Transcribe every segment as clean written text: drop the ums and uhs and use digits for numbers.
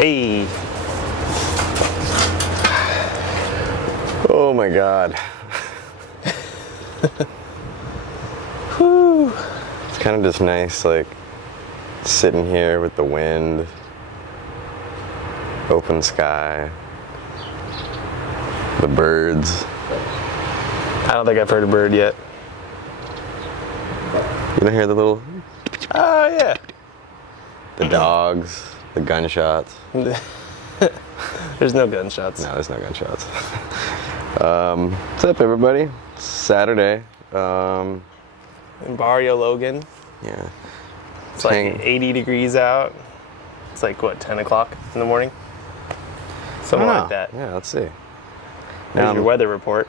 Hey. Oh my God. Whew. It's kind of just nice, like, sitting here with the wind, open sky, the birds. I don't think I've heard a bird yet. You don't hear the little, Oh, yeah. the dogs, the gunshots. There's no gunshots. No, there's no gunshots. What's up, everybody? It's Saturday. In Barrio Logan. Yeah. It's like 80 degrees out. It's like, what, 10 o'clock in the morning? Something like that. Yeah, let's see. There's your weather report.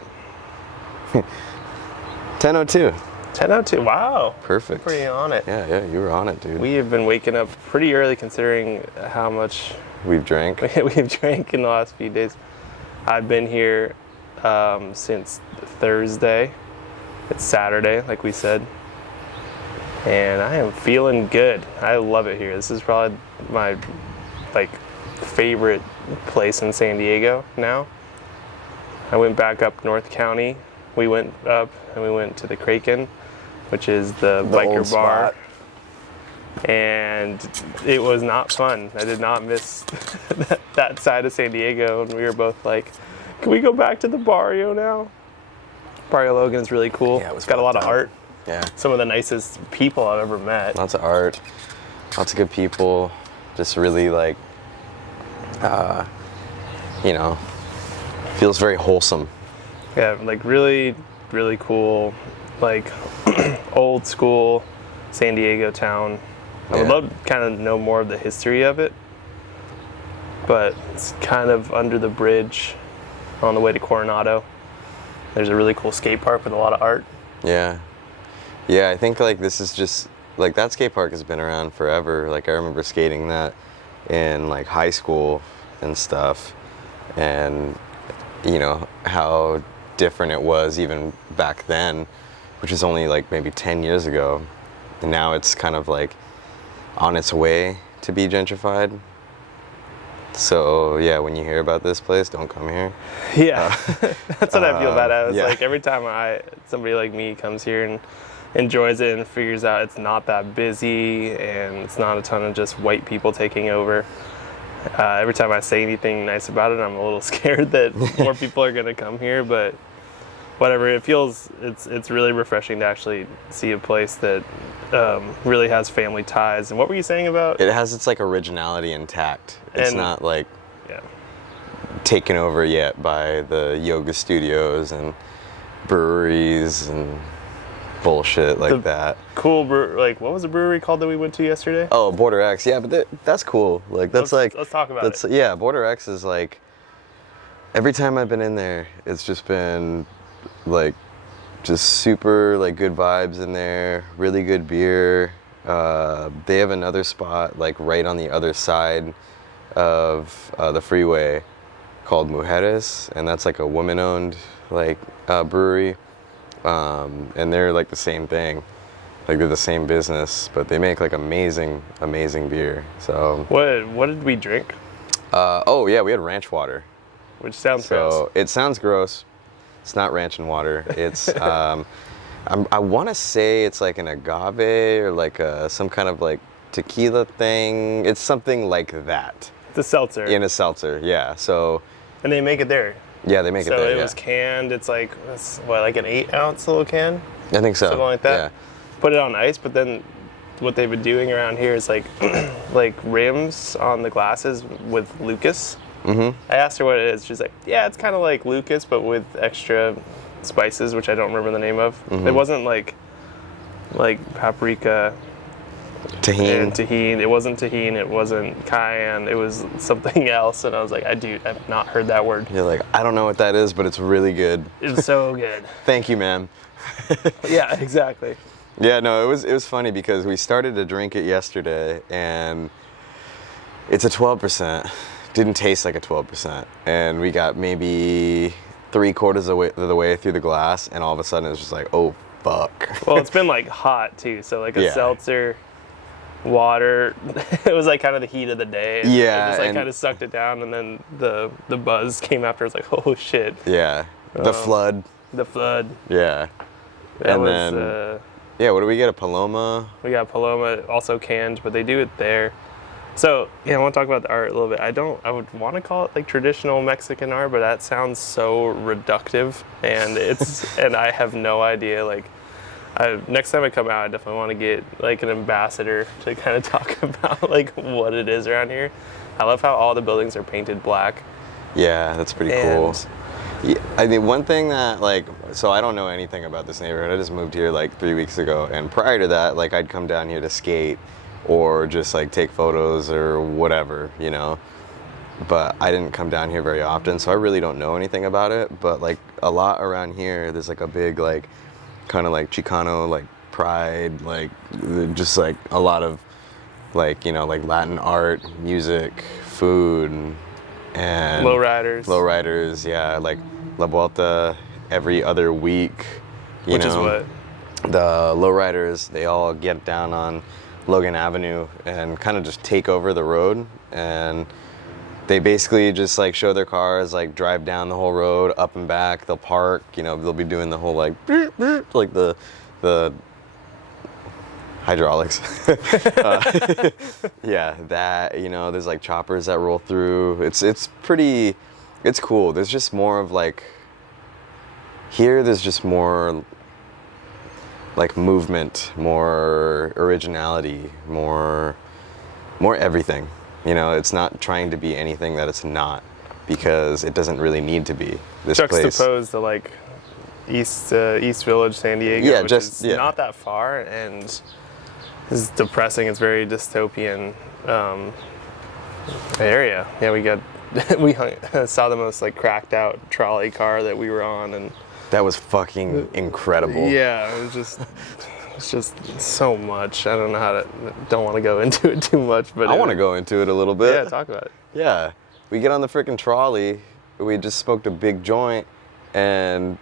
10:02. 10:02. Wow. Perfect. Pretty on it. Yeah, you were on it, dude. We have been waking up pretty early considering how much We've drank. we've drank in the last few days. I've been here since Thursday. It's Saturday, like we said. And I am feeling good. I love it here. This is probably my favorite place in San Diego now. I went back up North County. We went up and we went to the Kraken, which is the biker old bar. spot. And it was not fun. I did not miss that side of San Diego. And we were both like, can we go back to the Barrio now? Barrio Logan is really cool. Yeah, it's got a lot of art. Yeah. Some of the nicest people I've ever met. Lots of art, lots of good people, just really feels very wholesome. Yeah, like really, really cool, like old school San Diego town. I would love to kind of know more of the history of it, but it's kind of under the bridge on the way to Coronado. There's a really cool skate park with a lot of art. Yeah. Yeah, I think this is just that skate park has been around forever. Like I remember skating that in high school and stuff, and how different it was even back then, which is only maybe 10 years ago. And now it's kind of on its way to be gentrified. So yeah, when you hear about this place, don't come here. Yeah, that's what I feel about it. It's yeah. every time somebody like me comes here and enjoys it and figures out it's not that busy and it's not a ton of just white people taking over. Every time I say anything nice about it, I'm a little scared that more people are gonna come here, but whatever. It's really refreshing to actually see a place that really has family ties. And what were you saying about? It has its originality intact. It's not yeah, taken over yet by the yoga studios and breweries and bullshit that. Cool what was the brewery called that we went to yesterday? Oh, Border X. Yeah, but that's cool. Let's talk about it. Yeah, Border X is every time I've been in there, it's just been just super good vibes in there, really good beer. They have another spot right on the other side of the freeway called Mujeres, and that's a woman-owned brewery, and they're the same thing. They're the same business, but they make amazing beer. So what did we drink? Oh yeah, we had ranch water, Which sounds gross. so it sounds gross. It's not ranch and water. It's I want to say it's an agave or some kind of tequila thing. It's something like that. It's a seltzer. In a seltzer, yeah. So. And they make it there. Yeah, they make it there. So it was canned. It's an 8-ounce little can? I think so. Something like that. Yeah. Put it on ice, but then what they've been doing around here is rims on the glasses with Lucas. Mm-hmm. I asked her what it is. She's like, yeah, it's kind of like Lucas, but with extra spices, which I don't remember the name of. Mm-hmm. It wasn't like paprika Tahini. and tahini. It wasn't tahini. It wasn't cayenne. It was something else. And I was like, I've not heard that word. You're I don't know what that is, but it's really good. It's so good. Thank you, ma'am. Yeah, exactly. Yeah, no, it was funny because we started to drink it yesterday, and it's a 12%. Didn't taste like a 12%, and we got maybe 3/4 of the way through the glass, and all of a sudden it was just oh fuck. Well, it's been hot too, so a Yeah. seltzer water. It was like kind of the heat of the day. And Yeah, it just like and- kind of sucked it down, and then the buzz came after. It's like, oh shit, Yeah. The flood. the flood. Yeah. That And was. then- Yeah, what do we get? A Paloma? We got Paloma also canned, but they do it there. So yeah, I want to talk about the art a little bit. I would want to call it like traditional Mexican art, but that sounds so reductive, and and I have no idea. Like, next time I come out, I definitely want to get like an ambassador to kind of talk about like what it is around here. I love how all the buildings are painted black. Yeah, that's pretty cool. Yeah, I mean, one thing that like, so I don't know anything about this neighborhood. I just moved here like 3 weeks ago, and prior to that, like I'd come down here to skate or just like take photos or whatever, you know. But I didn't come down here very often, so I really don't know anything about it. But like a lot around here, there's like a big like kind of like Chicano like pride, like just like a lot of like, you know, like Latin art, music, food, and lowriders, yeah, like La Vuelta every other week, Which is what? The lowriders, they all get down on Logan Avenue and kind of just take over the road, and they basically just like show their cars, like drive down the whole road, up and back. They'll park, you know, they'll be doing the whole like like the hydraulics. Yeah, that, you know, there's like choppers that roll through. It's cool. There's just more of like, here there's just more like movement, more originality, more everything. You know, it's not trying to be anything that it's not, because it doesn't really need to be. This Juxtaposed to like East Village, San Diego, Yeah, which just- is yeah. not that far, and it's depressing. It's very dystopian area. Yeah, we saw the most like cracked out trolley car that we were on, and that was fucking incredible. yeah, it's just so much. I don't know how to. Don't want to go into it too much, but I want to go into it a little bit. Yeah, talk about it. Yeah, we get on the freaking trolley. We just smoked a big joint, and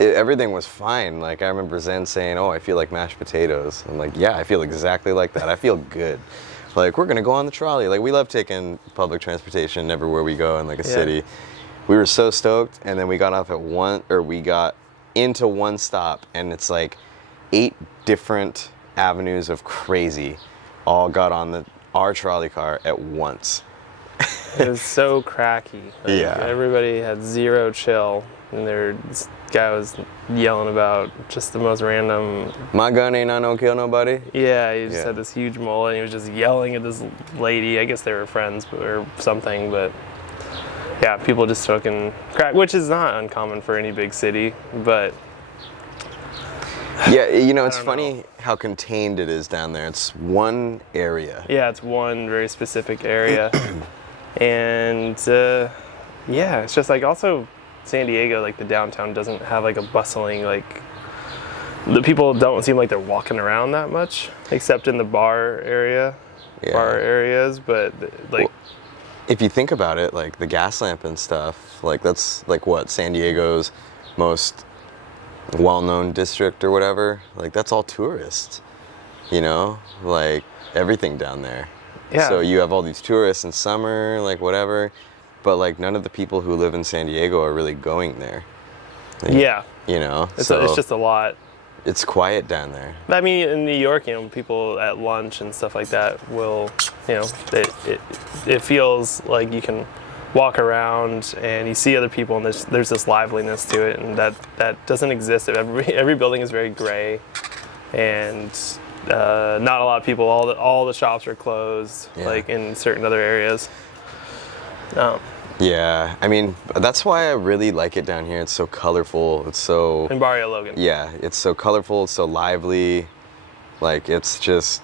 everything was fine. Like, I remember Zen saying, "Oh, I feel like mashed potatoes." I'm like, "Yeah, I feel exactly like that. I feel good." Like, we're gonna go on the trolley. Like, we love taking public transportation everywhere we go in like a city. We were so stoked, and then we got off at we got into one stop, and it's like 8 different avenues of crazy all got on our trolley car at once. It was so cracky. Like, Yeah. Everybody had zero chill, and this guy was yelling about just the most random. My gun ain't not no kill nobody. Yeah, he just Yeah. had this huge mullet, and he was just yelling at this lady. I guess they were friends or something, but yeah, people just smoking crack, which is not uncommon for any big city, but Yeah, you know, it's don't funny how contained it is down there. It's one area. yeah, it's one very specific area. And yeah, it's just like also San Diego, like the downtown doesn't have like a bustling, like the people don't seem like they're walking around that much, except in the bar areas, but like Well, if you think about it, like the gas lamp and stuff, like that's like what San Diego's most well-known district or whatever. Like that's all tourists, you know, like everything down there. Yeah. So you have all these tourists in summer, like whatever, but like none of the people who live in San Diego are really going there. Like, yeah, you know, it's so just a lot. it's quiet down there. I mean, in New York, you know, people at lunch and stuff like that will, you know, it feels like you can walk around and you see other people, and there's this liveliness to it, and that doesn't exist. Every building is very gray, and not a lot of people. All the shops are closed, Yeah. like in certain other areas. Yeah, I mean, that's why I really like it down here. It's so colorful. It's so... In Barrio Logan. Yeah, it's so colorful, it's so lively. Like, it just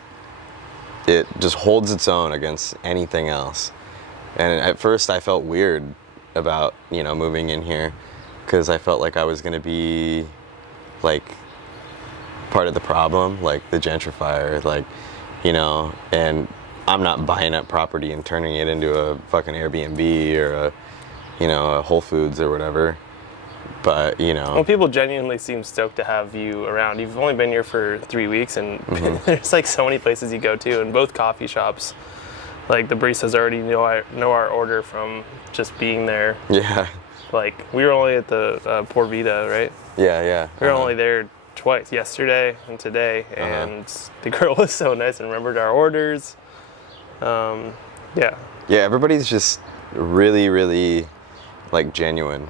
holds its own against anything else. And at first I felt weird about, you know, moving in here, because I felt like I was going to be, like, part of the problem, like the gentrifier, like, you know, and I'm not buying up property and turning it into a fucking Airbnb or a, you know, a Whole Foods or whatever. But, you know. Well, people genuinely seem stoked to have you around. You've only been here for 3 weeks, and there's like so many places you go to, and both coffee shops. Like the baristas already know our order from just being there. Yeah. Like we were only at the Por Vita, right? Yeah. We were only there twice, yesterday and today, and the girl was so nice and remembered our orders. Yeah. Yeah, everybody's just really, really like genuine.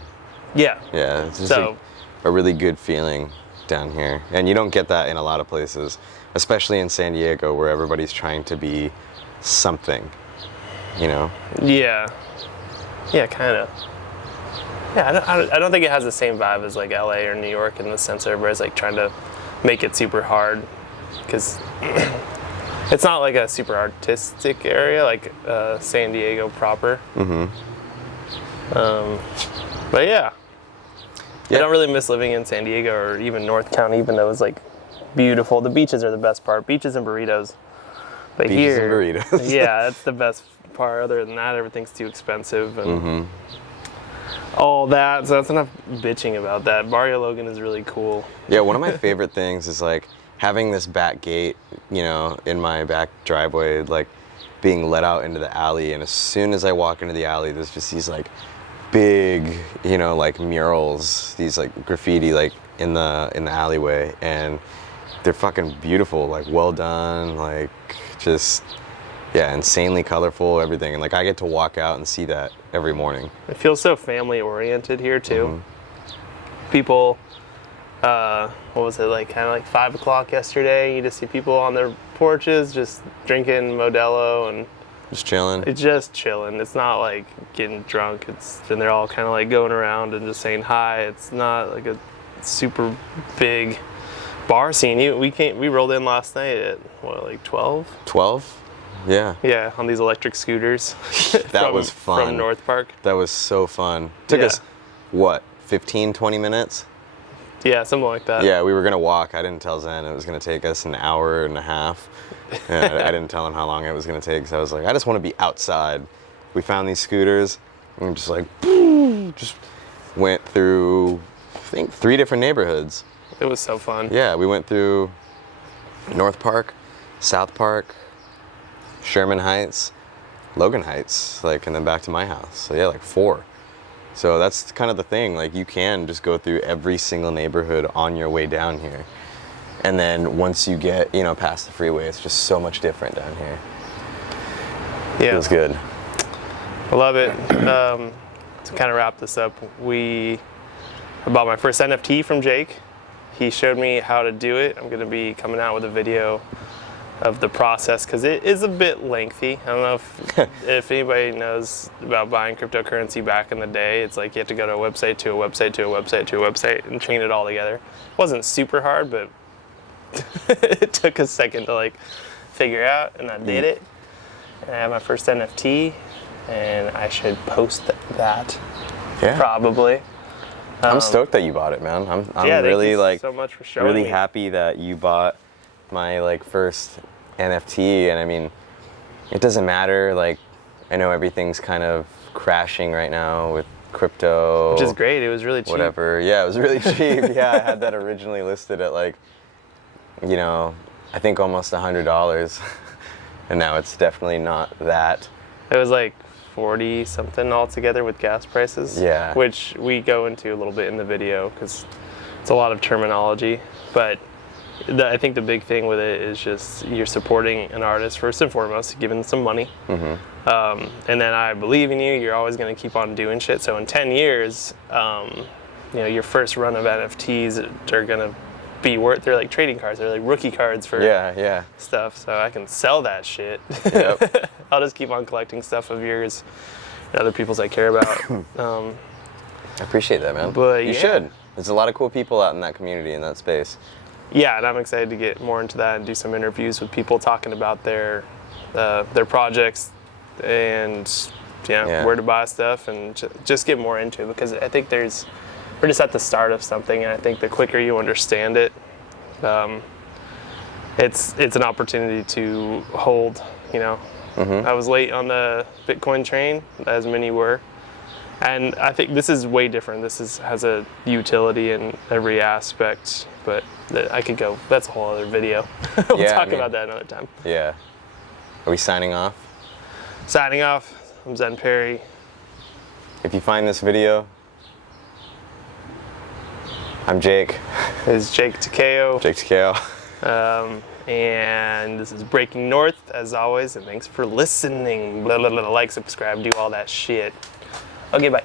Yeah. Yeah, it's just like a really good feeling down here. And you don't get that in a lot of places, especially in San Diego where everybody's trying to be something, you know? Yeah. Yeah, kind of. Yeah, I don't think it has the same vibe as like LA or New York in the sense that everybody's like trying to make it super hard, because it's not like a super artistic area like San Diego proper. But yeah. I don't really miss living in San Diego or even North County, even though it's like beautiful. The beaches are the best part. Beaches and burritos. But Beaches here, and burritos. yeah, that's the best part. Other than that, everything's too expensive and all that. So that's enough bitching about that. Barrio Logan is really cool. Yeah, one of my favorite things is like having this back gate, you know, in my back driveway, like being let out into the alley. And as soon as I walk into the alley, there's just these like big, you know, like murals, these like graffiti like in the alleyway, and they're fucking beautiful, like well done, like just insanely colorful, everything. And like I get to walk out and see that every morning. It feels so family oriented here too. People what was it, like kind of like 5 o'clock yesterday, you just see people on their porches just drinking Modelo and just chilling. It's just chilling. It's not like getting drunk. And they're all kind of like going around and just saying hi. It's not like a super big bar scene. We rolled in last night at what, like 12? 12? Yeah. Yeah, on these electric scooters. That was fun. From North Park. That was so fun. Took us what, 15, 20 minutes? Yeah, something like that. Yeah, we were gonna walk. I didn't tell Zen it was gonna take us an hour and a half. And I didn't tell him how long it was gonna take, so I was like, I just want to be outside. We found these scooters, and just like, just went through, I think, 3 different neighborhoods. It was so fun. Yeah, we went through North Park, South Park, Sherman Heights, Logan Heights, like, and then back to my house. So yeah, like 4. So that's kind of the thing. Like you can just go through every single neighborhood on your way down here. And then once you get, you know, past the freeway, it's just so much different down here. Yeah. Feels good. I love it. To kind of wrap this up, I bought my first NFT from Jake. He showed me how to do it. I'm going to be coming out with a video of the process because it is a bit lengthy. I don't know if anybody knows about buying cryptocurrency back in the day. It's like you have to go to a website to a website to a website to a website and chain it all together. It wasn't super hard, but it took a second to like figure out, and I did it. And I have my first NFT, and I should post that. Yeah. Probably. I'm stoked that you bought it, man. I'm really like so much for showing really happy that you bought my like first NFT. And I mean, it doesn't matter. Like, I know everything's kind of crashing right now with crypto, which is great. It was really cheap. Whatever. Yeah, it was really cheap. Yeah, I had that originally listed at like, you know, I think almost $100, and now it's definitely not that. It was like 40 something altogether with gas prices. Yeah. Which we go into a little bit in the video because it's a lot of terminology. But I think the big thing with it is just you're supporting an artist first and foremost, giving them some money. And then I believe in you. You're always going to keep on doing shit. So in 10 years, you know, your first run of NFTs are going to be worth, they're like trading cards, they're like rookie cards for stuff, so I can sell that shit. Yep. I'll just keep on collecting stuff of yours and other people's I care about. I appreciate that, man. But you should. There's a lot of cool people out in that community, in that space. Yeah, and I'm excited to get more into that and do some interviews with people talking about their projects and where to buy stuff, and just get more into it, because I think we're just at the start of something, and I think the quicker you understand it, it's an opportunity to hold, you know. I was late on the Bitcoin train, as many were, And I think this is way different. Has a utility in every aspect, but I could go, that's a whole other video. We'll Yeah, talk about that another time. Yeah. Are we signing off? Signing off, I'm Zen Perry. If you find this video, I'm Jake. This is Jake Takeo. Jake Takeo. And this is Breaking North, as always, and thanks for listening. Blah, blah, blah, like, subscribe, do all that shit. Okay, bye.